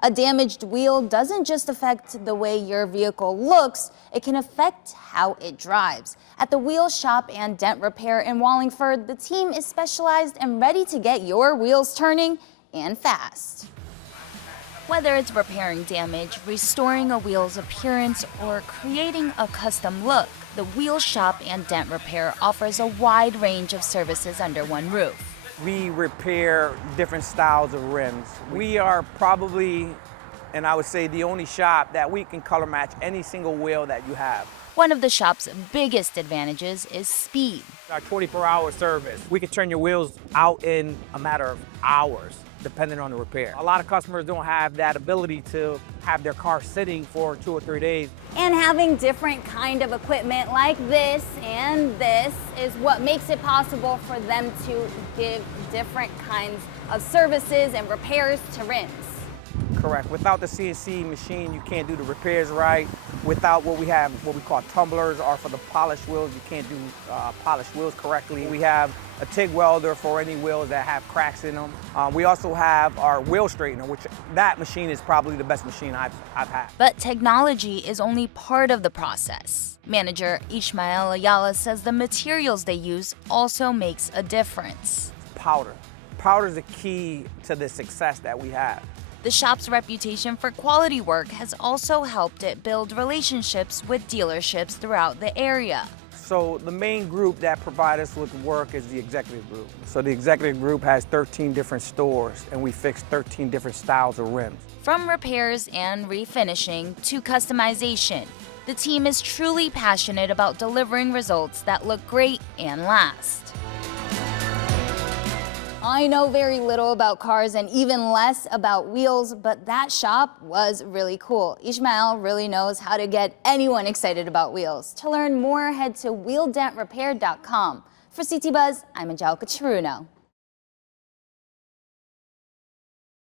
A damaged wheel doesn't just affect the way your vehicle looks, it can affect how it drives. At the Wheel Shop and Dent Repair in Wallingford, the team is specialized and ready to get your wheels turning and fast. Whether it's repairing damage, restoring a wheel's appearance, or creating a custom look, the Wheel Shop and Dent Repair offers a wide range of services under one roof. We repair different styles of rims. We are probably, and I would say, the only shop that we can color match any single wheel that you have. One of the shop's biggest advantages is speed. Our 24-hour service. We can turn your wheels out in a matter of hours, depending on the repair. A lot of customers don't have that ability to have their car sitting for 2 or 3 days. And having different kind of equipment like this and this is what makes it possible for them to give different kinds of services and repairs to rims. Correct. Without the CNC machine, you can't do the repairs right. Without what we have, what we call tumblers, or for the polished wheels, you can't do polished wheels correctly. We have a TIG welder for any wheels that have cracks in them. We also have our wheel straightener, which that machine is probably the best machine I've had. But technology is only part of the process. Manager Ishmael Ayala says the materials they use also makes a difference. Powder. Powder is the key to the success that we have. The shop's reputation for quality work has also helped it build relationships with dealerships throughout the area. So the main group that provides us with work is the executive group. So the executive group has 13 different stores, and we fix 13 different styles of rims. From repairs and refinishing to customization, the team is truly passionate about delivering results that look great and last. I know very little about cars and even less about wheels, but that shop was really cool. Ishmael really knows how to get anyone excited about wheels. To learn more, head to wheeldentrepair.com. For CT Buzz, I'm Angelica Chiruno.